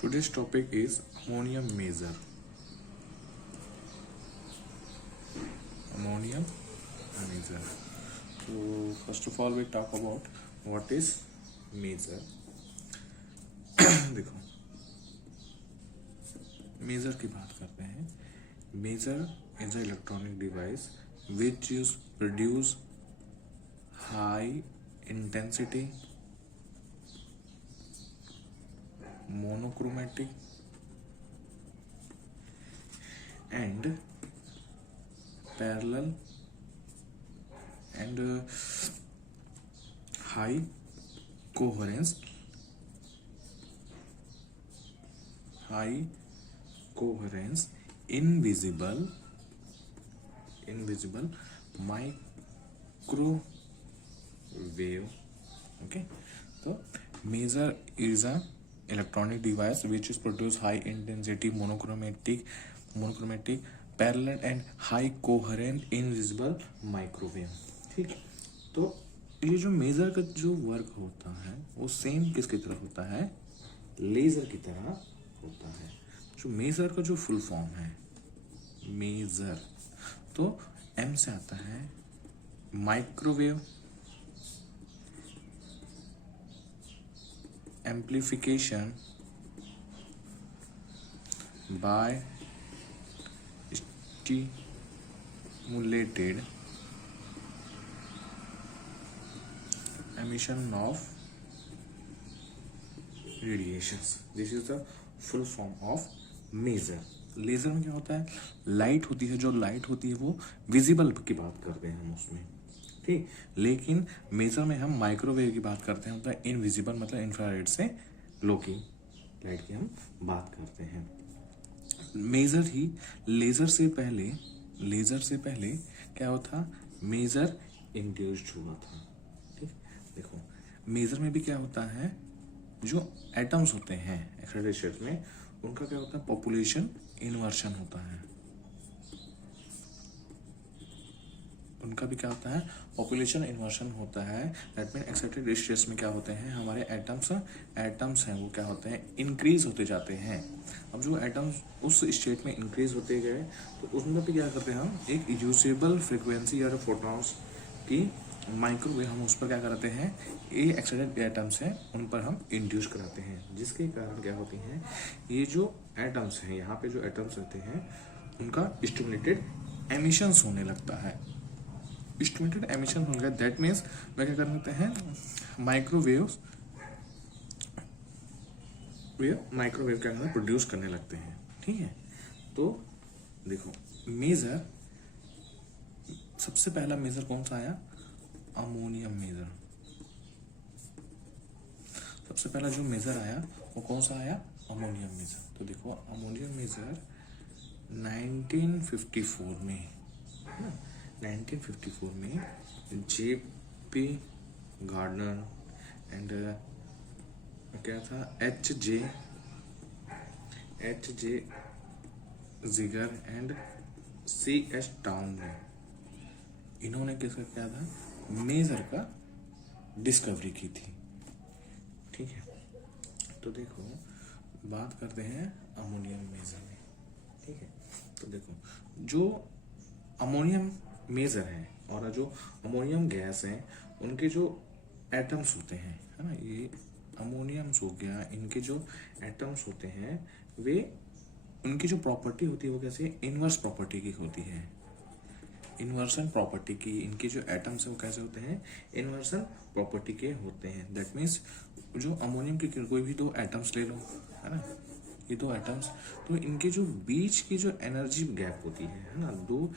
Today's topic is ammonium measure. Ammonium measure. So first of all we talk about what is measure. देखो maser की बात करते हैं. Maser is an electronic device which is produce high intensity monochromatic and parallel and high coherence invisible microwave. Okay, so measure is a electronic device which is produce high intensity monochromatic parallel and high coherent invisible microwave. ठीक, तो ये जो maser का जो work होता है वो same किसकी तरह होता है, लेजर की तरह होता है. जो मेजर का जो फुल फॉर्म है मेजर, तो एम से आता है microwave amplification by stimulated emission of radiations. This is the full form of maser. Laser में क्या होता है, लाइट होती है, जो लाइट होती है वो विजिबल की बात करते हैं हम उसमें, ठीक. लेकिन मेजर में हम माइक्रोवेव की बात करते हैं, होता है इनविजिबल, मतलब इंफ्रारेड से लो की लाइट की हम बात करते हैं. मेजर ही लेजर से पहले क्या हुआ था, मेजर इंड्यूस्ड हुआ था. ठीक, देखो मेजर में भी क्या होता है, जो एटम्स होते हैं एक्साइटेड स्टेट में उनका क्या होता है, पॉपुलेशन इन्वर्शन होता है. उनका भी क्या होता है, पॉपुलेशन इन्वर्शन होता है. दैट मीन एक्साइटेड स्टेट्स में क्या होते हैं, हमारे एटम्स हैं वो क्या होते हैं, इंक्रीज होते जाते हैं. अब जो एटम्स उस स्टेट में इंक्रीज होते गए तो उसमें भी क्या करते हैं हम, एक यूजेबल फ्रिक्वेंसी या फोटॉन्स की माइक्रोवेव हम उस पर क्या करते हैं, ये एक्साइटेड एटम्स हैं उन पर हम इंड्यूस कराते हैं, जिसके कारण क्या होती हैं, ये जो एटम्स हैं, यहाँ पे जो एटम्स रहते हैं उनका स्टिमुलेटेड एमिशंस होने लगता है. स्टिमुलेटेड एमिशन हो गया, दैट मीन्स वे क्या करते हैं, माइक्रोवेव क्या करते हैं, प्रोड्यूस करने लगते हैं. ठीक है, तो देखो मेजर, सबसे पहला मेजर कौन सा आया, अमोनियम मेजर. सबसे पहला जो मेजर आया वो कौन सा आया, अमोनियम मेजर. तो देखो अमोनियम मेजर 1954 में, 1954 में J.P. गार्डनर एंड क्या था, H.J. जिगर एंड C.S. टाउन ने, इन्होंने किसका क्या था, मेजर का डिस्कवरी की थी. ठीक है, तो देखो बात करते हैं अमोनियम मेजर में. ठीक है, तो देखो जो अमोनियम मेजर है और जो अमोनियम गैस है उनके जो एटम्स होते हैं, है ना, ये अमोनियम्स हो गया, इनके जो एटम्स होते हैं वे, उनकी जो प्रॉपर्टी होती है वो कैसे, इनवर्स प्रॉपर्टी की होती है, इन्वर्सन प्रॉपर्टी की. इनके जो एटम्स है वो कैसे होते हैं, इन्वर्सन प्रॉपर्टी के होते हैं. दैट मीन्स जो अमोनियम के कोई भी दो एटम्स ले लो, है ना, ये दो एटम्स, तो इनके जो बीच की जो एनर्जी गैप होती है ना, दो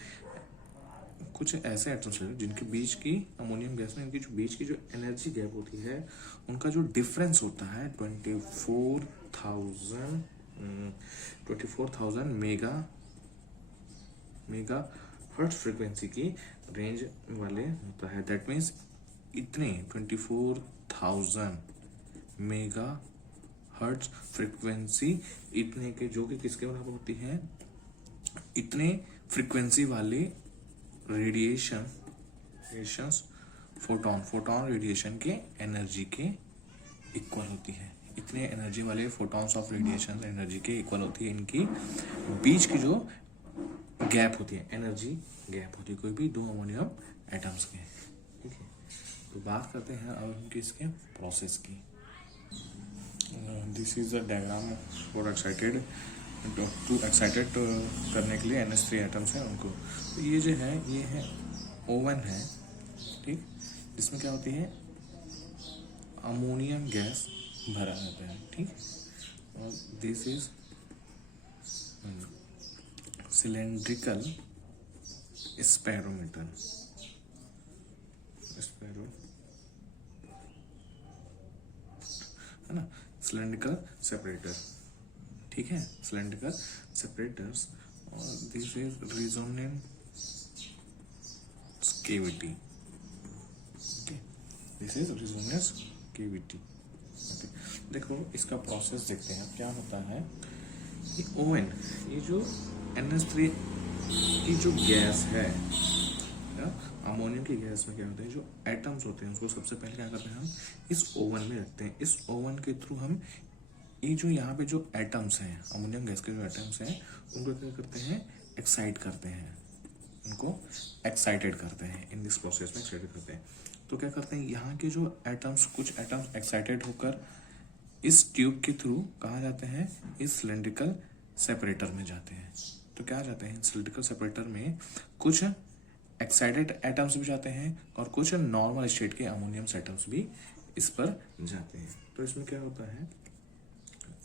कुछ ऐसे एटम्स ले लो जिनके बीच की, अमोनियम गैस में इनकी जो बीच की जो एनर्जी गैप होती है उनका जो डिफरेंस होता है 24,000 मेगा हर्ट्ज फ्रीक्वेंसी की रेंज वाले होता है. दैट मीन्स इतने 24,000 मेगा हर्ट्ज फ्रीक्वेंसी, इतने के जो कि किसके बराबर होती है, इतने फ्रीक्वेंसी वाले रेडिएशंस फोटॉन रेडिएशन के एनर्जी के इक्वल होती है. इतने एनर्जी वाले फोटॉन्स ऑफ रेडिएशन एनर्जी के इक्वल होती है इनकी बीच की जो गैप होती है, एनर्जी गैप होती है कोई भी दो अमोनियम एटम्स के। ठीक है, तो बात करते हैं अब हम किसके प्रोसेस की। This is the diagram for excited to excited करने के लिए NH3 एटम्स हैं उनको। तो ये जो है ये है ओवन है, ठीक, जिसमें क्या होती है अमोनियम गैस भरा रहता है। ठीक, और this is cylindrical spherometer, sparrow है ना, सिलेंड्रिकल सेपरेटर। ठीक है, सिलेंड्रिकल सेपरेटर्स। और this is resonance cavity. Okay, this is resonance cavity. देखो इसका प्रोसेस देखते हैं क्या होता है। ये ओवन, ये जो NH3 की जो गैस है, अमोनियम की गैस में क्या होता है जो एटम्स होते हैं उसको सबसे पहले क्या करते हैं हम इस ओवन में रखते हैं। इस ओवन के थ्रू हम ये जो यहाँ पे जो एटम्स हैं अमोनियम गैस के जो एटम्स हैं उनको क्या करते हैं एक्साइट करते हैं, उनको एक्साइटेड करते हैं। इन दिस प्रोसेस में एक्साइटेड करते हैं। तो क्या करते हैं यहाँ के जो एटम्स, कुछ एटम्स एक्साइटेड होकर इस ट्यूब के थ्रू कहाँ जाते हैं, इस सिलेंड्रिकल सेपरेटर में जाते हैं। तो क्या जाते हैं सिलेंड्रिकल सेपरेटर में कुछ एक्साइटेड एटम्स भी जाते हैं और कुछ नॉर्मल स्टेट के अमोनियम एटम्स भी इस पर जाते हैं। तो इसमें क्या होता है,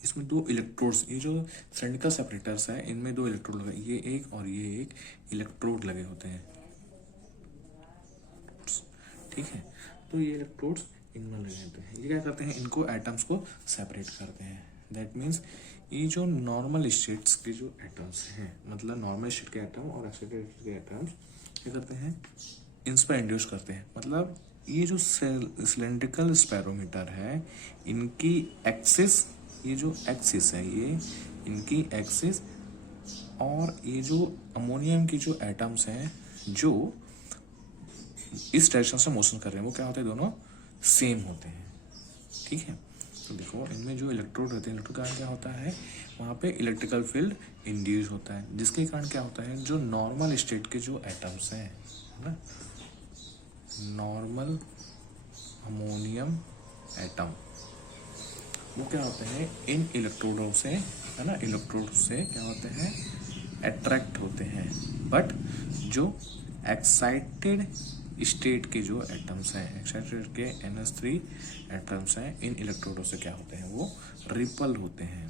इसमें दो इलेक्ट्रोड्स, ये जो सिलेंड्रिकल सेपरेटर्स है इनमें दो इलेक्ट्रोड लगे, ये एक और ये एक इलेक्ट्रोड लगे होते हैं। ठीक है, तो ये इलेक्ट्रोड्स इनमें लगे होते हैं। ये क्या करते हैं इनको एटम्स को सेपरेट करते हैं। दैट मीन्स ये जो नॉर्मल स्टेट्स के जो एटम्स हैं, मतलब नॉर्मल स्टेट के एटम और एक्साइटेड के एटम्स क्या करते हैं इन पर इंड्यूस करते हैं। मतलब ये जो सिलेंड्रिकल स्पेरोमीटर है इनकी एक्सिस, ये जो एक्सिस है ये इनकी एक्सिस और ये जो अमोनियम की जो एटम्स हैं जो इस डायरेक्शन से मोशन कर रहे हैं वो क्या होते हैं दोनों सेम होते हैं। ठीक है, तो देखो इनमें जो इलेक्ट्रोड रहते हैं, इलेक्ट्रोड का कारण क्या होता है वहाँ पे इलेक्ट्रिकल फील्ड इंड्यूस होता है, जिसके कारण क्या होता है जो नॉर्मल स्टेट के जो एटम्स हैं ना, नॉर्मल अमोनियम एटम, वो क्या होते हैं इन इलेक्ट्रोडों से, है ना, इलेक्ट्रोड से क्या होते हैं अट्रैक्ट होते हैं। बट जो एक्साइटेड स्टेट के जो एटम्स हैं, एक्साइटेड के NH3 एटम्स हैं, इन इलेक्ट्रोडों से क्या होते हैं वो रिपल होते हैं,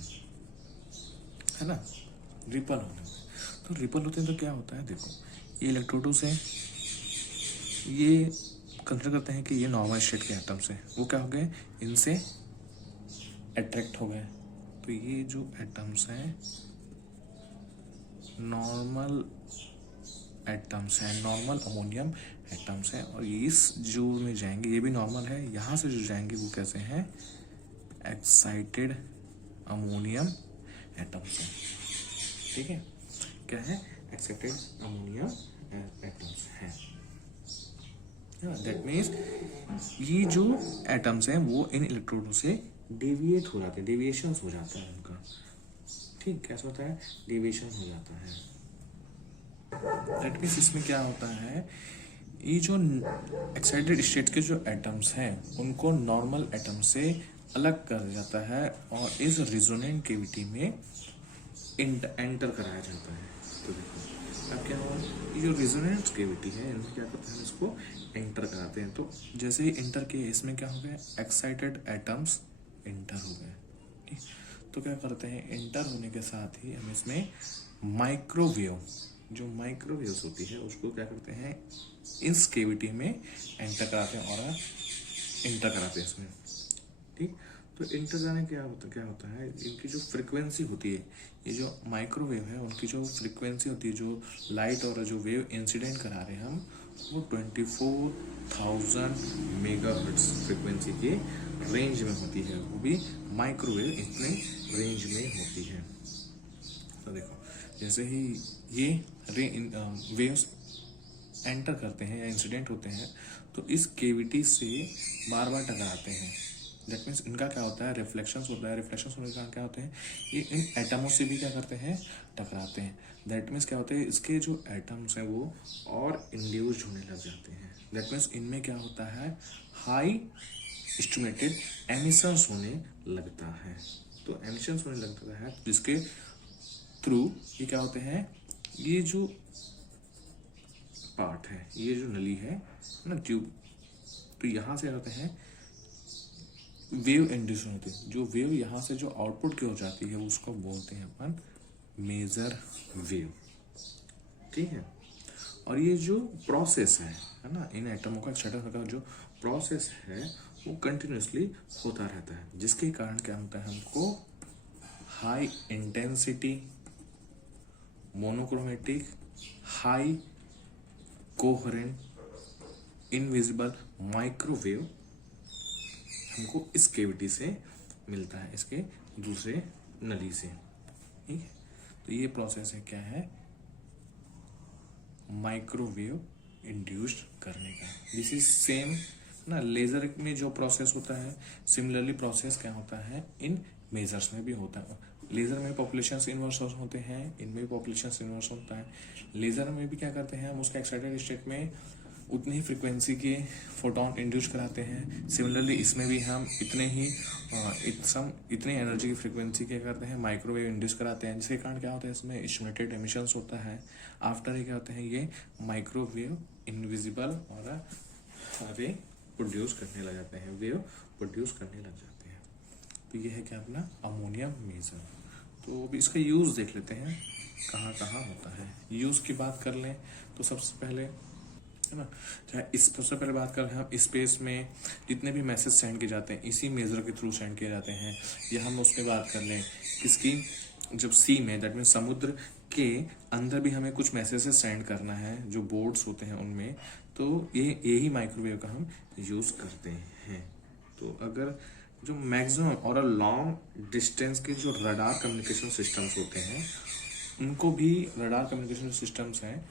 है ना, रिपल होते हैं। तो रिपल होते हैं तो क्या होता है, देखो ये इलेक्ट्रोडों से ये कंसिडर करते हैं कि ये नॉर्मल स्टेट के एटम्स हैं, वो क्या हो गए इनसे अट्रैक्ट हो गए। तो ये जो एटम्स हैं नॉर्मल एटम्स हैं, नॉर्मल अमोनियम एटम्स हैं, और इस जो में जाएंगे ये भी नॉर्मल है, यहाँ से जो जाएंगे वो कैसे हैं एक्साइटेड अमोनियम एटम्स हैं। ठीक है, क्या है एक्साइटेड अमोनियम एटम्स हैं। दैट मीन्स ये जो एटम्स हैं वो इन इलेक्ट्रोडों से डेविएट हो जाते हैं, डेविएशंस हो जाता है उनका। ठीक, कैसा होता है डेविएशन हो जाता है। दैट मीन्स इसमें क्या होता है ये जो एक्साइटेड स्टेट के जो एटम्स हैं उनको नॉर्मल एटम से अलग कर जाता है और इस रेजोनेंट केविटी में एंटर कराया जाता है। तो देखो अब क्या हुआ, ये जो रेजोनेंट केविटी है इनमें क्या करते हैं इसको एंटर कराते हैं। तो जैसे ही एंटर किए इसमें क्या हो गया एक्साइटेड एटम्स एंटर हो गए। ठीक, तो क्या करते हैं एंटर होने के साथ ही हम इसमें माइक्रोवेव, जो माइक्रोवेव्स होती है उसको क्या करते हैं इस केविटी में एंटर कराते हैं और एंटर कराते हैं इसमें। ठीक, तो इंटर जाने क्या होता है इनकी जो फ्रिक्वेंसी होती है, ये जो माइक्रोवेव है उनकी जो फ्रिक्वेंसी होती है, जो लाइट और जो वेव इंसिडेंट करा रहे हैं हम, वो 24,000 मेगाहर्ट्ज फ्रिक्वेंसी के रेंज में होती है, वो भी माइक्रोवेव इतने रेंज में होती है। तो देखो जैसे ही ये वेव्स एंटर करते हैं या इंसिडेंट होते हैं तो इस केविटी से बार बार टकराते हैं, दैट मीन्स इनका क्या होता है, रिफ्लेक्शंस होता है। रिफ्लेक्शंस होने के कारण क्या होते हैं, ये इन एटमों से भी क्या करते हैं, टकराते हैं। दैट मीन्स क्या होता है, इसके जो एटम्स हैं वो और इंड्यूस्ड होने लग जाते हैं। दैट मीन्स इनमें क्या होता है, हाई एस्टिमेटेड एमिशंस होने लगता है। तो एमिशंस होने लगता है जिसके थ्रू ये क्या होते हैं, ये जो पार्ट है, ये जो नली है ना, ट्यूब, तो यहाँ से होते हैं वेव इंड्यूस होती है। जो वेव यहाँ से जो आउटपुट की हो जाती है उसको बोलते हैं अपन मेजर वेव, ठीक है। और ये जो प्रोसेस है ना, इन एटमों का एक्साइटेशन का जो प्रोसेस है वो कंटिन्यूसली होता रहता है, जिसके कारण क्या होता है, हमको high intensity monochromatic high coherent invisible microwave हमको इस केविटी से मिलता है, इसके दूसरे नली से, ठीक है। तो ये प्रोसेस है, क्या है, माइक्रोवेव इंड्यूस्ड करने का। दिस इज सेम ना, लेजर में जो प्रोसेस होता है, सिमिलरली प्रोसेस क्या होता है इन मेजर्स में भी होता है। लेजर में पॉपुलेशन इनवर्स होते हैं, इनमें भी पॉपुलेशन इनवर्स होता है। लेजर में भी क्या करते हैं हम, उसका एक्साइटेड स्टेट में उतनी ही फ्रिक्वेंसी के फोटोन इंड्यूस कराते हैं। सिमिलरली इसमें भी हम इतनी एनर्जी की फ्रिक्वेंसी क्या करते हैं, माइक्रोवेव इंड्यूस कराते हैं, जिसके कारण क्या होता है, इसमें स्टिमुलेटेड एमिशंस होता है। आफ्टर ये क्या होते हैं, ये माइक्रोवेव इनविजिबल और वे प्रोड्यूस करने लग जाते हैं, वेव प्रोड्यूस करने लग जाते हैं। तो ये है क्या अपना अमोनियम मेजर। तो अब इसका यूज देख लेते हैं कहाँ कहाँ होता है। यूज की बात कर लें तो सबसे पहले है ना, चाहे इस सबसे पहले बात करें हम, स्पेस में जितने भी मैसेज सेंड किए जाते हैं इसी मेजर के थ्रू सेंड किए जाते हैं। या हम उसमें बात कर लें किसकी, जब सी में, दैट मीन समुद्र के अंदर भी हमें कुछ मैसेजेस सेंड करना है, जो बोर्ड्स होते हैं उनमें, तो यही माइक्रोवेव का हम यूज करते हैं। तो अगर जो मैक्सिमम और लॉन्ग डिस्टेंस के जो रडार कम्युनिकेशन सिस्टम्स होते हैं, उनको भी रडार कम्युनिकेशन सिस्टम्स हैं,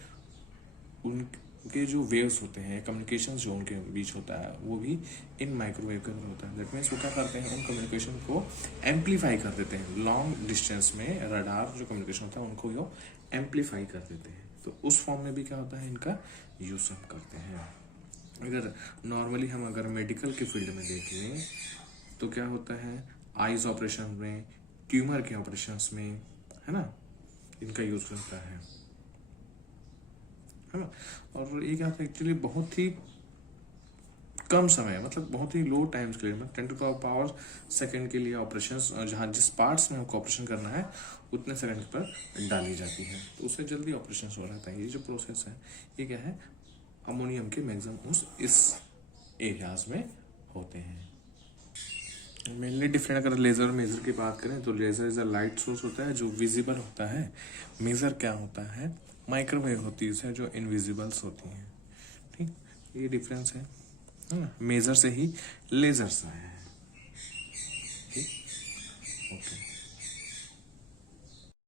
उनके जो वेव्स होते हैं, कम्युनिकेशन जो उनके बीच होता है, वो भी इन माइक्रोवेव के अंदर होता है। दैट मीन्स वो क्या करते हैं, उन कम्युनिकेशन को एम्पलीफाई कर देते हैं। लॉन्ग डिस्टेंस में रडार जो कम्युनिकेशन होता है उनको वो एम्पलीफाई कर देते हैं। तो उस फॉर्म में भी क्या होता है, इनका यूज हम करते हैं। अगर नॉर्मली हम अगर मेडिकल के फील्ड में देख लें तो क्या होता है, आईज ऑपरेशन में, ट्यूमर के ऑपरेशंस में, है ना, इनका यूज होता है ना। और ये क्या होता है, एक्चुअली बहुत ही कम समय, मतलब बहुत ही लो टाइम्स के लिए, मतलब 10 टू पावर सेकेंड के लिए ऑपरेशन, जहाँ जिस पार्ट्स में हमको ऑपरेशन करना है उतने सेकंड पर डाली जाती है, तो उससे जल्दी ऑपरेशन हो रहता है। ये जो प्रोसेस है ये क्या है, अमोनियम के मैक्सिमम इस एरियाज में होते हैं। मेनली डिफरेंट अगर लेजर मेजर की बात करें तो laser is a light source होता है जो विजिबल होता है। मेजर क्या होता है, माइक्रोवेव होती है जो इनविजिबल्स होती हैं। ठीक, ये डिफरेंस है ना, मेजर से ही लेजर से है। ठीक, ओके।